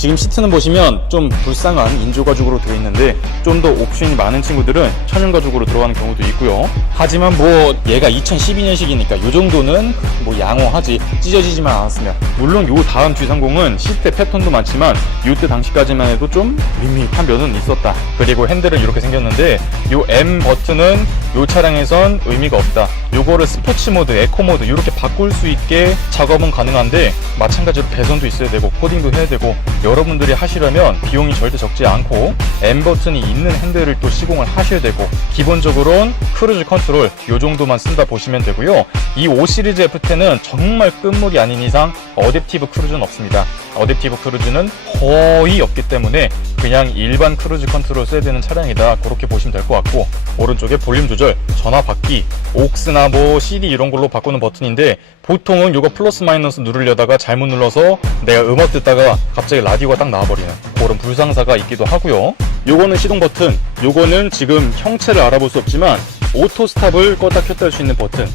지금 시트는 보시면 좀 불쌍한 인조 가죽으로 되어 있는데 좀 더 옵션이 많은 친구들은 천연 가죽으로 들어가는 경우도 있고요. 하지만 뭐 얘가 2012년식이니까 이 정도는 뭐 양호하지 찢어지지만 않았으면 물론 요 다음 G30은 시트 패턴도 많지만 요때 당시까지만 해도 좀 밋밋한 면은 있었다. 그리고 핸들은 이렇게 생겼는데 요 M 버튼은 요 차량에선 의미가 없다. 요거를 스포츠 모드, 에코 모드 이렇게 바꿀 수 있게 작업은 가능한데 마찬가지로 배선도 있어야 되고 코딩도 해야 되고 여러분들이 하시려면 비용이 절대 적지 않고 M 버튼이 있는 핸들을 또 시공을 하셔야 되고 기본적으로는 크루즈 컨트롤 요 정도만 쓴다 보시면 되고요. 이 5 시리즈 F10은 정말 끝물이 아닌 이상 어댑티브 크루즈는 없습니다. 어댑티브 크루즈는 거의 없기 때문에 그냥 일반 크루즈 컨트롤 써야 되는 차량이다. 그렇게 보시면 될 것 같고 오른쪽에 볼륨 조절, 전화 받기, 옥스나 뭐 CD 이런 걸로 바꾸는 버튼인데 보통은 이거 플러스 마이너스 누르려다가 잘못 눌러서 내가 음악 듣다가 갑자기 라디오가 딱 나와버리는 그런 불상사가 있기도 하고요. 요거는 시동 버튼, 요거는 지금 형체를 알아볼 수 없지만 오토 스탑을 껐다 켰다 할 수 있는 버튼